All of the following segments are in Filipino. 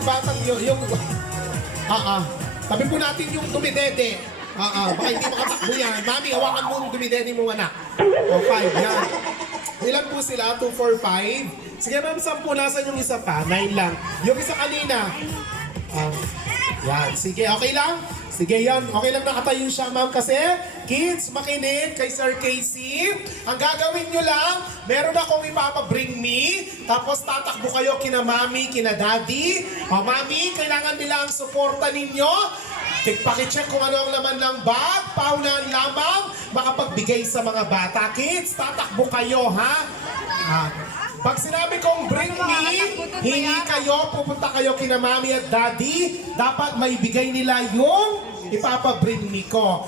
yung batang yung... Tabi po natin yung dumidede. Baka hindi makatakbo yan. Mami, hawakan mo yung dumidede mo, anak. O, 5, yan. Ilan po sila? 2, 4, 5. Sige, ma'am, 10. Nasaan yung isa pa? 9 lang. Yung isa kanina. Yan. Sige, okay lang? Sige, yan. Okay lang nakatayo siya, ma'am, kasi kids, makinig kay Sir Casey. Ang gagawin nyo lang, meron akong ipapabring me, tapos tatakbo kayo kina mami, kina daddy. O, mami, kailangan nila ang suporta ninyo. Pakicheck kung ano ang laman ng bag, paunahan lamang, makapagbigay sa mga bata. Kids, tatakbo kayo, ha? Pag sinabi kong bring me, hingi kayo, pupunta kayo kina mami at daddy, dapat maibigay nila yung ipapabring me ko.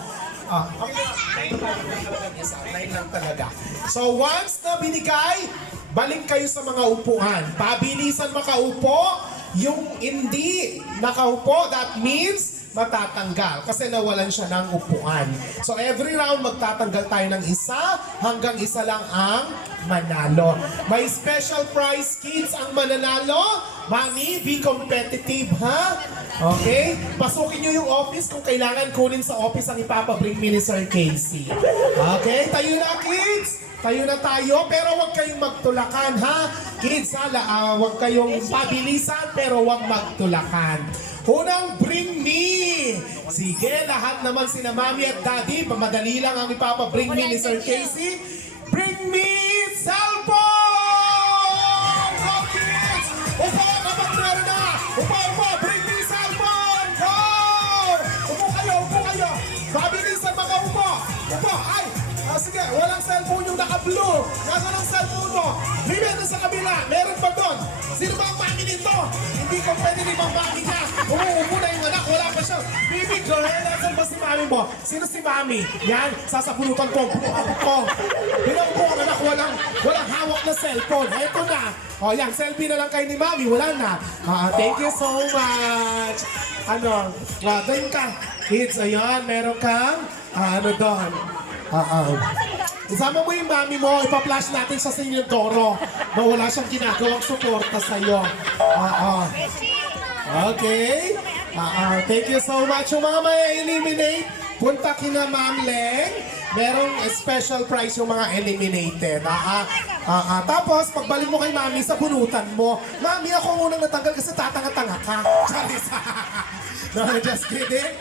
Nine lang talaga. So once na binigay, balik kayo sa mga upuan. Pabilisan makaupo, yung hindi nakaupo, that means matatanggal kasi nawalan siya ng upuan. So every round magtatanggal tayo ng isa hanggang isa lang ang manalo. May special prize, kids, ang mananalo. Mami, be competitive, ha? Okay? Pasukin nyo yung office kung kailangan kunin sa office ang ipapabring me ni Sir Casey. Okay? Tayo na, kids! Tayo na tayo, pero huwag kayong magtulakan, ha? Kids, huwag kayong pabilisan, pero huwag magtulakan. Unang bring me! Sige, lahat naman sina mami at daddy, pamadali lang ang ipapabring me ni Sir Casey. Bring me cellphone! Go, kids! Upo, kapag meron na! Upo, bring me cellphone! Go! Upo kayo! Pabilisan mga upo! Upo, ay! Sige, walang cellphone yung naka-blue. Nasaan ang cellphone mo? Bibig sa kabila. Meron pa doon. Sino ba ang mami nito? Hindi ko pwede ni bang mami niya. Umuupo na yung anak. Wala pa siya. Baby girl, nasaan ba si mami mo? Sino si mami? Yan, sasapunutan ko. Pinaupo ang anak. Walang hawak na cellphone. Ito na. O yan, selfie na lang kayo ni mami. Wala na. Thank you so much. Doon ka. Kids, ayan, meron kang, doon. Isama mo yung mami mo, ipa-flash natin sa Senyor Toro na wala siyang ginagawang suporta sa'yo. Okay. Thank you so much. Yung mga may eliminate, punta kina Ma'am Leng. Merong special prize yung mga eliminated. Tapos, pagbalik mo kay mami, sa bunutan mo. Mami, ako ang unang natanggal kasi tatanga-tanga ka. Charis. No, just kidding.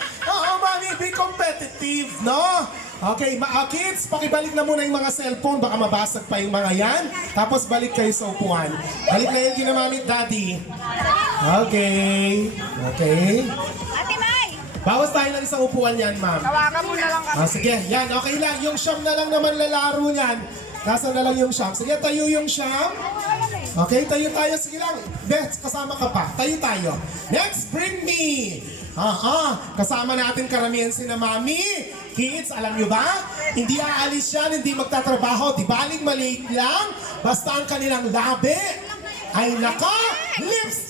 Mami, be competitive, no? Okay, kids, pakibalik na muna yung mga cellphone. Baka mabasag pa yung mga yan. Tapos balik kayo sa upuan. Balik na yan kina mami at daddy. Okay. Ate May! Bawas tayo ng isang upuan yan, ma'am. Tawagan mo na lang kami. Sige, yan, okay lang. Yung siyam na lang naman lalaro niyan. Nasaan na lang yung siyam? Sige, tayo yung siyam. Okay, tayo. Sige lang. Beth, kasama ka pa. Tayo. Next, bring me. Kasama natin karamihan sina mami. Kids, alam nyo ba? Hindi aalis yan, hindi magtatrabaho. Di baling maliit lang. Basta ang kanilang labi ay naka-lipstick!